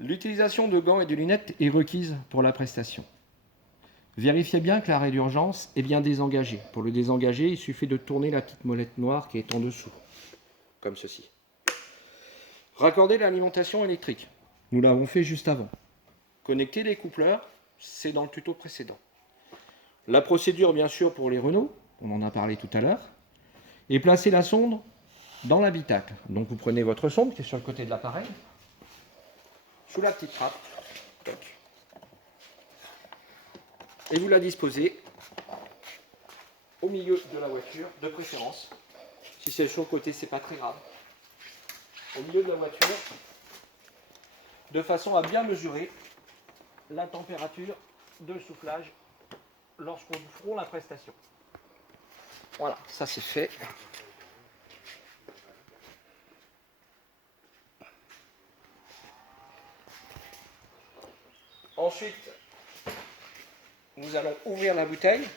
L'utilisation de gants et de lunettes est requise pour la prestation. Vérifiez bien que l'arrêt d'urgence est bien désengagé. Pour le désengager, il suffit de tourner la petite molette noire qui est en dessous, comme ceci. Raccordez l'alimentation électrique. Nous l'avons fait juste avant. Connecter les coupleurs, c'est dans le tuto précédent. La procédure, bien sûr, pour les Renault, on en a parlé tout à l'heure, et placer la sonde dans l'habitacle. Donc vous prenez votre sonde qui est sur le côté de l'appareil, sous la petite trappe, et vous la disposez au milieu de la voiture, de préférence. Si c'est sur le côté, c'est pas très grave. Au milieu de la voiture, de façon à bien mesurer la température de soufflage lorsqu'on ferons la prestation. Voilà, ça c'est fait. Ensuite, nous allons ouvrir la bouteille.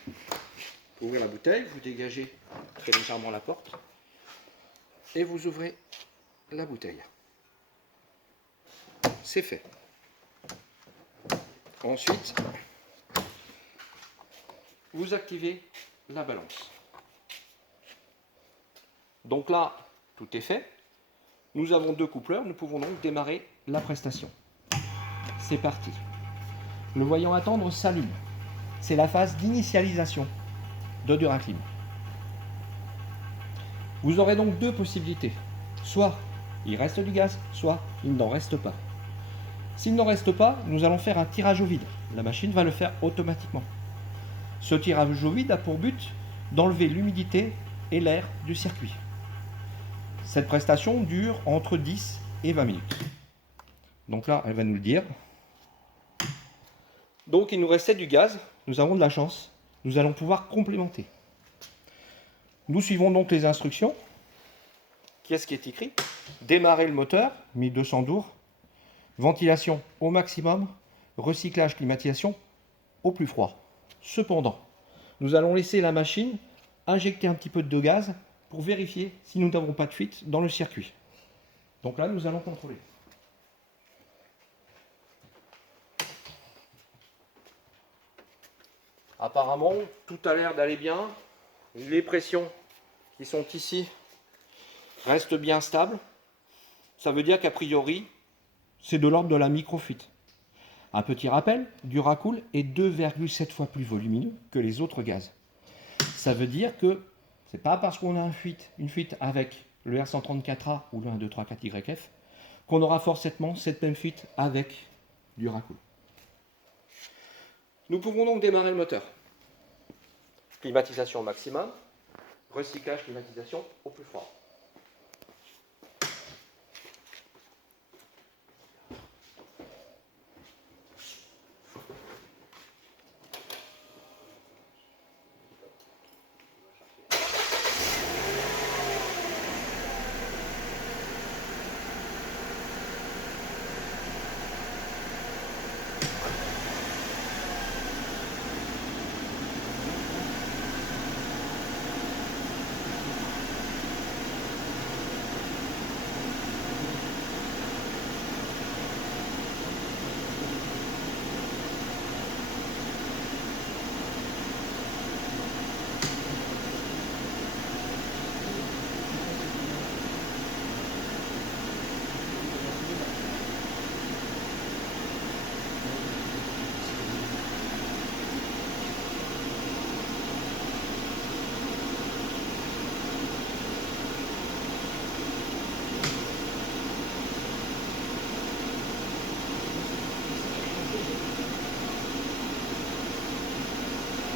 Ouvrir la bouteille, vous dégagez très légèrement la porte et vous ouvrez la bouteille. C'est fait. Ensuite, vous activez la balance. Donc là, tout est fait. Nous avons 2 coupleurs, nous pouvons donc démarrer la prestation. C'est parti. Le voyant attendre s'allume. C'est la phase d'initialisation de Duraclim. Vous aurez donc 2 possibilités. Soit il reste du gaz, soit il n'en reste pas. S'il n'en reste pas, nous allons faire un tirage au vide. La machine va le faire automatiquement. Ce tirage au vide a pour but d'enlever l'humidité et l'air du circuit. Cette prestation dure entre 10 et 20 minutes. Donc là, elle va nous le dire. Donc il nous restait du gaz, nous avons de la chance, nous allons pouvoir complémenter. Nous suivons donc les instructions. Qu'est-ce qui est écrit? Démarrer le moteur, 1200 tours, ventilation au maximum, recyclage, climatisation au plus froid. Cependant, nous allons laisser la machine injecter un petit peu de gaz pour vérifier si nous n'avons pas de fuite dans le circuit. Donc là, nous allons contrôler. Apparemment, tout a l'air d'aller bien. Les pressions qui sont ici restent bien stables. Ça veut dire qu'a priori, c'est de l'ordre de la microfuite. Un petit rappel, Duracool est 2,7 fois plus volumineux que les autres gaz. Ça veut dire que c'est pas parce qu'on a une fuite avec le R134A ou le 1234YF qu'on aura forcément cette même fuite avec Duracool. Nous pouvons donc démarrer le moteur. Climatisation au maximum, recyclage, climatisation au plus froid.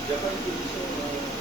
Il n'y a pas une position